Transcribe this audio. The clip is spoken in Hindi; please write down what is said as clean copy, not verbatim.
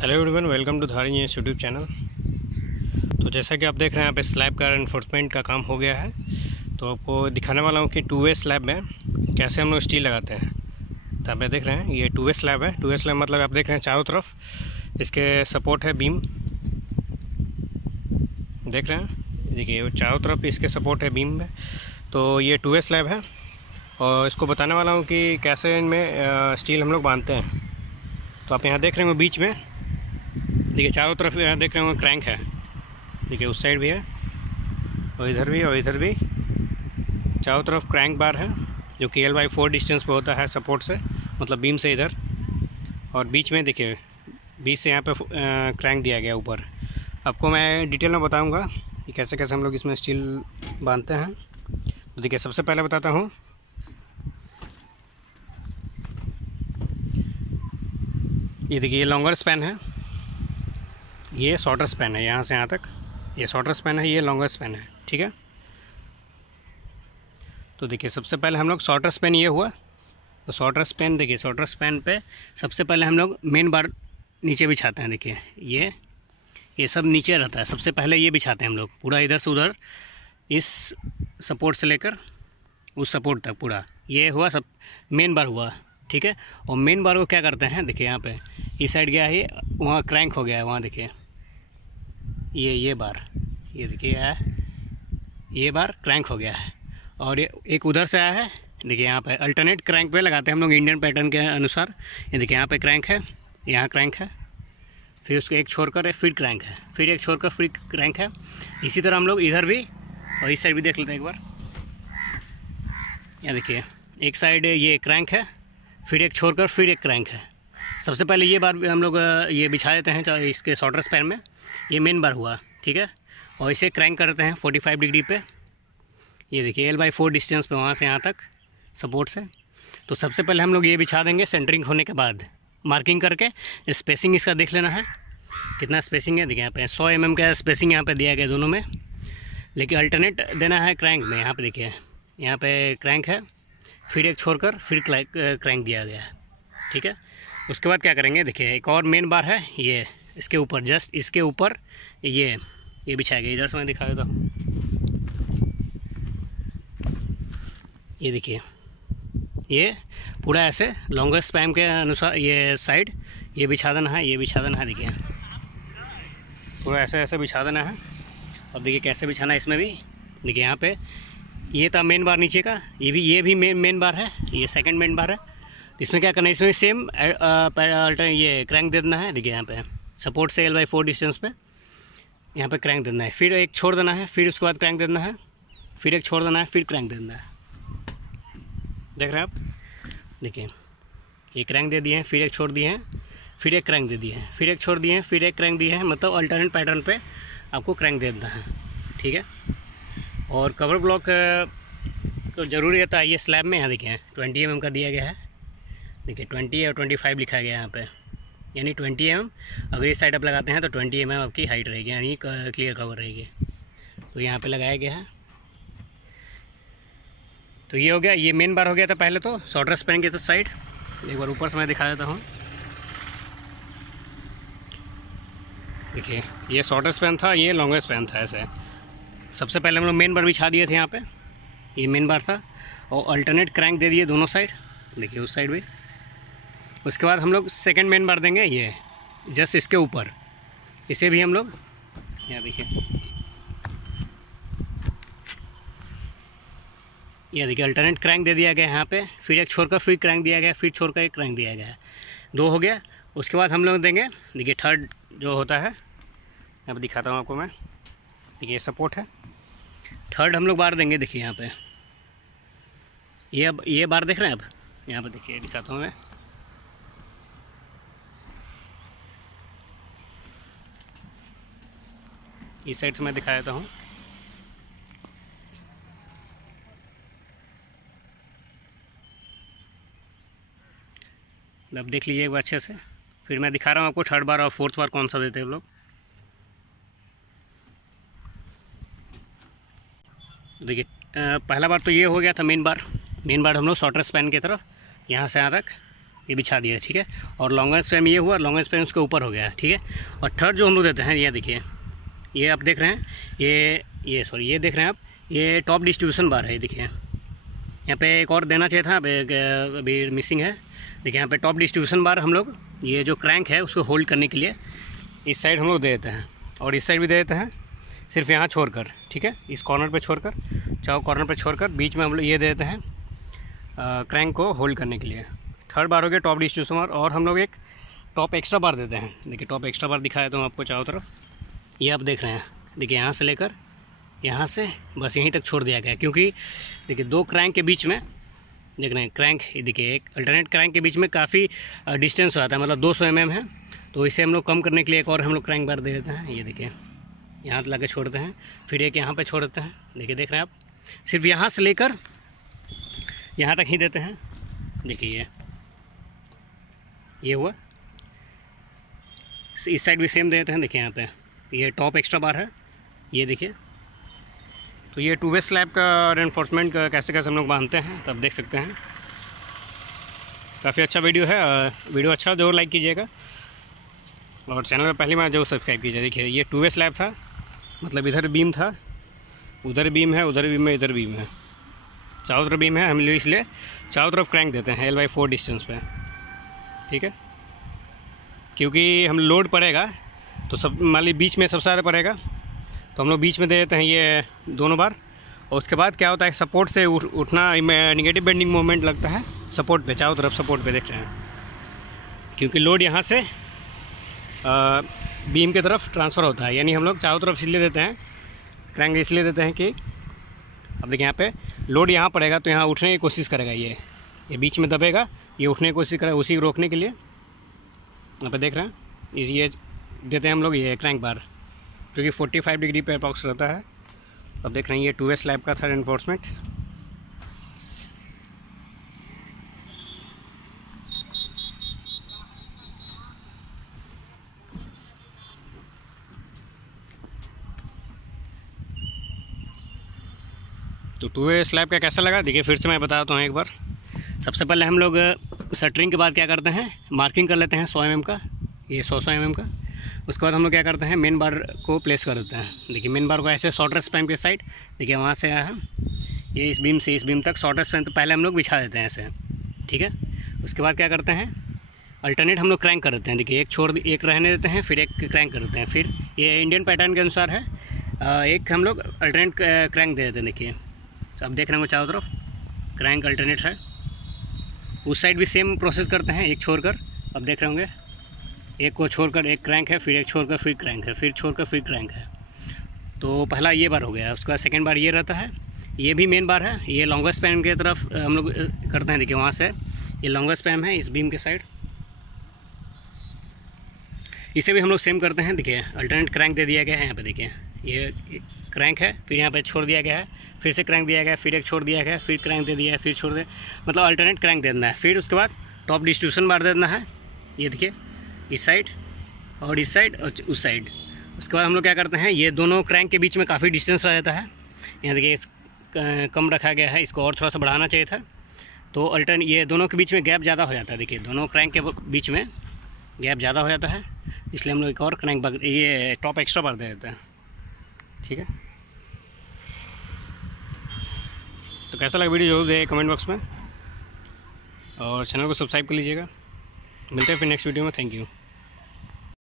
हेलो एवरीवन, वेलकम टू धारी इंजीनियर्स यूट्यूब चैनल। तो जैसा कि आप देख रहे हैं यहाँ पे स्लैब का एनफोर्समेंट का काम हो गया है। तो आपको दिखाने वाला हूँ कि 2 वे स्लैब में कैसे हम लोग स्टील लगाते हैं। तो आप देख रहे हैं ये 2 वे स्लैब है। 2 वे स्लैब मतलब आप देख रहे हैं चारों तरफ इसके सपोर्ट है, बीम देख रहे हैं। देखिए चारों तरफ इसके सपोर्ट है बीम में। तो ये 2 वे स्लैब है और इसको बताने वाला हूँ कि कैसे इनमें स्टील हम लोग बांधते हैं। तो आप यहाँ देख रहे होंगे बीच में, देखिए चारों तरफ यहाँ देख रहे होंगे क्रैंक है। देखिए उस साइड भी है और इधर भी, और इधर भी चारों तरफ क्रैंक बार है जो कि L/4 डिस्टेंस पे होता है सपोर्ट से, मतलब बीम से इधर। और बीच में देखिए बीच से यहाँ पे क्रैंक दिया गया ऊपर। आपको मैं डिटेल में बताऊँगा कि कैसे कैसे हम लोग इसमें स्टील बांधते हैं। तो देखिए सबसे पहले बताता हूँ, ये देखिए ये लॉन्गर स्पैन है, ये शॉर्टर स्पैन है। यहाँ से यहाँ तक ये शॉर्टर स्पैन है, ये लॉन्गर स्पैन है, ठीक है। तो देखिए सबसे पहले हम लोग शॉर्टर स्पैन ये हुआ। तो शॉर्टर स्पैन देखिए, शॉर्टर स्पैन पे सबसे पहले हम लोग मेन बार नीचे बिछाते हैं। देखिए ये सब नीचे रहता है, सबसे पहले ये बिछाते हैं हम लोग पूरा, इधर से उधर, इस सपोर्ट से लेकर उस सपोर्ट तक पूरा। ये हुआ सब मेन बार हुआ, ठीक है। और मेन बार को क्या करते हैं, देखिए यहाँ पे इस साइड गया है, वहाँ क्रैंक हो गया है, वहाँ देखिए ये बार, ये देखिए है, ये बार क्रैंक हो गया है। और ये एक उधर से आया है, देखिए यहाँ पे अल्टरनेट क्रैंक पे लगाते हैं हम लोग इंडियन पैटर्न के अनुसार। ये देखिए यहाँ पे क्रैंक है, यहाँ क्रैंक है, फिर उसको एक छोड़कर फिर क्रैंक है, फिर एक छोड़कर फिर क्रैंक है। इसी तरह हम लोग इधर भी और इस साइड भी देख लेते हैं एक बार। यहाँ देखिए एक साइड ये क्रैंक है, फिर एक छोड़कर फिर एक क्रैंक है। सबसे पहले ये बार हम लोग ये बिछा देते हैं इसके शॉर्टर स्पैन में, ये मेन बार हुआ, ठीक है। और इसे क्रैंक करते हैं 45 डिग्री पे। ये देखिए L/4 डिस्टेंस पे वहाँ से यहाँ तक सपोर्ट से। तो सबसे पहले हम लोग ये बिछा देंगे सेंटरिंग होने के बाद, मार्किंग करके स्पेसिंग इसका देख लेना है कितना स्पेसिंग है। देखिए यहाँ पे 100 mm का स्पेसिंग यहाँ पे दिया गया दोनों में, लेकिन अल्टरनेट देना है क्रैंक में। यहाँ पे देखिए यहाँ पे क्रैंक है, फिर एक छोड़कर फिर क्रैंक दिया गया है, ठीक है। उसके बाद क्या करेंगे, देखिए एक और मेन बार है, ये इसके ऊपर, जस्ट इसके ऊपर ये बिछाया गया। इधर से मैं दिखा देता हूँ, ये देखिए ये पूरा ऐसे लॉन्गर स्पैन के अनुसार ये साइड ये बिछा देना है, ये बिछा देना है। देखिए पूरा ऐसे ऐसे बिछा देना है। अब देखिए कैसे बिछाना है इसमें भी। देखिए यहाँ पे ये था मेन बार नीचे का, ये भी मेन बार है, ये सेकंड मेन बार है। इसमें क्या करना है, इसमें सेम ये क्रैंक दे देना है। देखिए यहाँ पे सपोर्ट से L/4 डिस्टेंस पे यहाँ पे क्रैंक देना है, फिर एक छोड़ देना है, फिर उसके बाद क्रैंक देना है, फिर एक छोड़ देना है, फिर क्रैंक देना है। देख रहे हैं आप, देखिए ये क्रैंक दे दिए हैं, फिर एक छोड़ दिए हैं, फिर एक क्रैंक दे दिए हैं, फिर एक छोड़ दिए हैं, फिर एक क्रैंक दिए हैं। मतलब अल्टरनेट पैटर्न पे आपको क्रैंक दे देना है, ठीक है। और कवर ब्लॉक तो ज़रूरी रहता है ये स्लैब में। यहाँ देखिए 20 mm का दिया गया है, देखिए 20 और 25 लिखा गया है यहाँ पे, यानी 20 mm। अगर इस साइड आप लगाते हैं तो 20 mm आपकी हाइट रहेगी, यानी क्लियर कवर रहेगी। तो यहाँ पे लगाया गया है। तो ये हो गया, ये मेन बार हो गया था पहले। तो शॉर्टर स्पैन की तो साइड एक बार ऊपर से मैं दिखा देता हूँ। देखिए ये शॉर्टर स्पैन था, ये लॉन्गर स्पैन था। ऐसे सबसे पहले हम लोग मेन बार बिछा दिए थे यहाँ पे, ये मेन बार था, और अल्टरनेट क्रैंक दे दिए दोनों साइड, देखिए उस साइड भी। उसके बाद हम लोग सेकंड मेन बार देंगे, ये जस्ट इसके ऊपर, इसे भी हम लोग यहाँ देखिए, ये देखिए अल्टरनेट क्रैंक दे दिया गया यहाँ पे, फिर एक छोड़कर फिर क्रैंक दिया गया, फिर छोड़कर एक क्रैंक दिया गया है। 2 हो गया। उसके बाद हम लोग देंगे, देखिए थर्ड जो होता है, यहाँ पर दिखाता हूँ आपको मैं। देखिए सपोर्ट है, थर्ड हम लोग बार देंगे। देखिए यहाँ पे ये बार देख रहे हैं आप, यहाँ पे देखिए दिखाता हूँ मैं। इस साइड से मैं दिखा देता हूँ। अब देख लीजिए एक बार अच्छे से, फिर मैं दिखा रहा हूँ आपको थर्ड बार और फोर्थ बार कौन सा देते हैं हम लोग। देखिए पहला बार तो ये हो गया था मेन बार हम लोग शॉर्टर स्पैन की तरफ, यहाँ से यहाँ तक ये बिछा दिया, ठीक है। और लॉन्गर स्पैम ये हुआ, लॉन्गर स्पैम उसके ऊपर हो गया, ठीक है। और थर्ड जो हम लोग देते हैं, ये देखिए, ये आप देख रहे हैं, ये देख रहे हैं आप, ये टॉप डिस्ट्रीब्यूशन बार है। ये देखिए यहाँ पे एक और देना चाहिए था, अभी मिसिंग है। देखिए यहाँ पे टॉप डिस्ट्रीब्यूशन बार हम लोग, ये जो क्रैंक है उसको होल्ड करने के लिए इस साइड हम लोग दे देते हैं, और इस साइड भी दे देते हैं, सिर्फ यहाँ छोड़कर, ठीक है। इस कॉर्नर पे छोड़कर, चारों कॉर्नर पे छोड़कर बीच में हम लोग ये दे देते हैं क्रैंक को होल्ड करने के लिए। थर्ड बार हो गया टॉप डिस्ट्रीब्यूशन बार, और हम लोग एक टॉप एक्स्ट्रा बार देते हैं। देखिए टॉप एक्स्ट्रा बार दिखाया तो आपको चारों तरफ, ये आप देख रहे हैं। देखिए यहाँ से लेकर यहाँ से बस यहीं तक छोड़ दिया गया, क्योंकि देखिए दो क्रैंक के बीच में देख रहे हैं, क्रैंक देखिए एक अल्टरनेट क्रैंक के बीच में काफ़ी डिस्टेंस हो जाता है, मतलब 200 mm है। तो इसे हम लोग कम करने के लिए एक और हम लोग क्रैंक बार दे देते हैं। ये देखिए यहाँ ला के छोड़ते हैं, फिर एक यहाँ पे छोड़ देते हैं। देखिए देख रहे हैं आप, सिर्फ यहाँ से लेकर यहाँ तक ही देते हैं। देखिए ये हुआ, इस साइड भी सेम देते हैं। देखिए यहाँ पे ये टॉप एक्स्ट्रा बार है, ये देखिए। तो ये 2 वे स्लैब का रेनफोर्समेंट का कैसे कैसे हम लोग बांधते हैं, तब देख सकते हैं। काफ़ी अच्छा वीडियो है, वीडियो अच्छा जरूर लाइक कीजिएगा, और चैनल में पहली बार जरूर सब्सक्राइब कीजिए। देखिए ये 2 वे स्लैब था, मतलब इधर बीम था, उधर बीम है, उधर बीम है, इधर बीम है, चारों तरफ बीम है। हम लोग इसलिए चारों तरफ क्रैंक देते हैं L/4 डिस्टेंस पे, ठीक है। क्योंकि हम लोड पड़ेगा तो सब मान ली बीच में सबसे ज़्यादा पड़ेगा, तो हम लोग बीच में दे देते हैं ये दोनों बार। और उसके बाद क्या होता है, सपोर्ट से उठना, निगेटिव बेंडिंग मोमेंट लगता है सपोर्ट पे, चारों तरफ सपोर्ट पे देख रहे हैं, क्योंकि लोड यहाँ से बीम की तरफ ट्रांसफ़र होता है। यानी हम लोग चारों तरफ इसलिए देते हैं क्रैंक, इसलिए देते हैं कि अब देखिए यहाँ पे लोड यहाँ पड़ेगा तो यहाँ उठने की कोशिश करेगा, ये बीच में दबेगा, ये उठने की कोशिश करेगा, उसी को रोकने के लिए यहाँ पे देख रहे हैं ये देते हैं हम लोग ये क्रैंक बार, क्योंकि 45 डिग्री पे अप्रॉक्स रहता है। अब देख रहे हैं ये 2 वे स्लैब का था रेनफोर्समेंट। तो 2 वे स्लैब का कैसा लगा, देखिए फिर से मैं बताता हूँ एक बार। सबसे पहले हम लोग शटरिंग के बाद क्या करते हैं, मार्किंग कर लेते हैं 100 mm का, ये 100 mm का। उसके बाद हम लोग क्या करते हैं, मेन बार को प्लेस कर देते हैं। देखिए मेन बार को ऐसे शॉर्टर स्पैन के साइड, देखिए वहाँ से आया है ये इस बीम से इस बीम तक शॉर्टर स्पैन तो पहले हम लोग बिछा देते हैं ऐसे, ठीक है। उसके बाद क्या करते हैं, अल्टरनेट हम लोग क्रैंक कर देते हैं। देखिए एक रहने देते हैं, फिर एक क्रैंक कर देते हैं। फिर ये इंडियन पैटर्न के अनुसार है, एक हम लोग अल्टरनेट क्रैंक दे देते हैं। देखिए अब देख रहे हैं चारों तरफ क्रैंक अल्टरनेट है। उस साइड भी सेम प्रोसेस करते हैं, एक छोड़कर, अब देख रहे होंगे एक को छोड़कर एक क्रैंक है, फिर एक छोड़कर फिर क्रैंक है, फिर छोड़कर फिर क्रैंक है। तो पहला ये बार हो गया, उसका सेकंड बार ये रहता है, ये भी मेन बार है। ये लॉन्गर स्पैन की तरफ हम लोग करते हैं। देखिए वहाँ से ये लॉन्गर स्पैन है इस बीम के साइड, इसे भी हम लोग सेम करते हैं। देखिए अल्टरनेट क्रैंक दे दिया गया है यहाँ पे, देखिए ये क्रैंक है, फिर यहाँ पे छोड़ दिया गया है, फिर से क्रैंक दिया गया है, फिर एक छोड़ दिया गया है, फिर क्रैंक दे दिया है, फिर छोड़ दे, मतलब अल्टरनेट क्रैंक दे देना है। फिर उसके बाद टॉप डिस्ट्रीब्यूशन बार दे देना है, ये देखिए इस साइड और इस साइड और उस साइड। उसके बाद हम लोग क्या करते हैं, ये दोनों क्रैंक के बीच में काफ़ी डिस्टेंस रह जाता है। यहाँ देखिए कम रखा गया है, इसको और थोड़ा सा बढ़ाना चाहिए था। तो ये दोनों के बीच में गैप ज़्यादा हो जाता है। देखिए दोनों क्रैंक के बीच में गैप ज़्यादा हो जाता है, इसलिए हम लोग एक और क्रैंक बार ये टॉप एक्स्ट्रा बार दे देते हैं, ठीक है। तो कैसा लगा वीडियो जरूर दे कमेंट बॉक्स में, और चैनल को सब्सक्राइब कर लीजिएगा। मिलते हैं फिर नेक्स्ट वीडियो में। Thank you.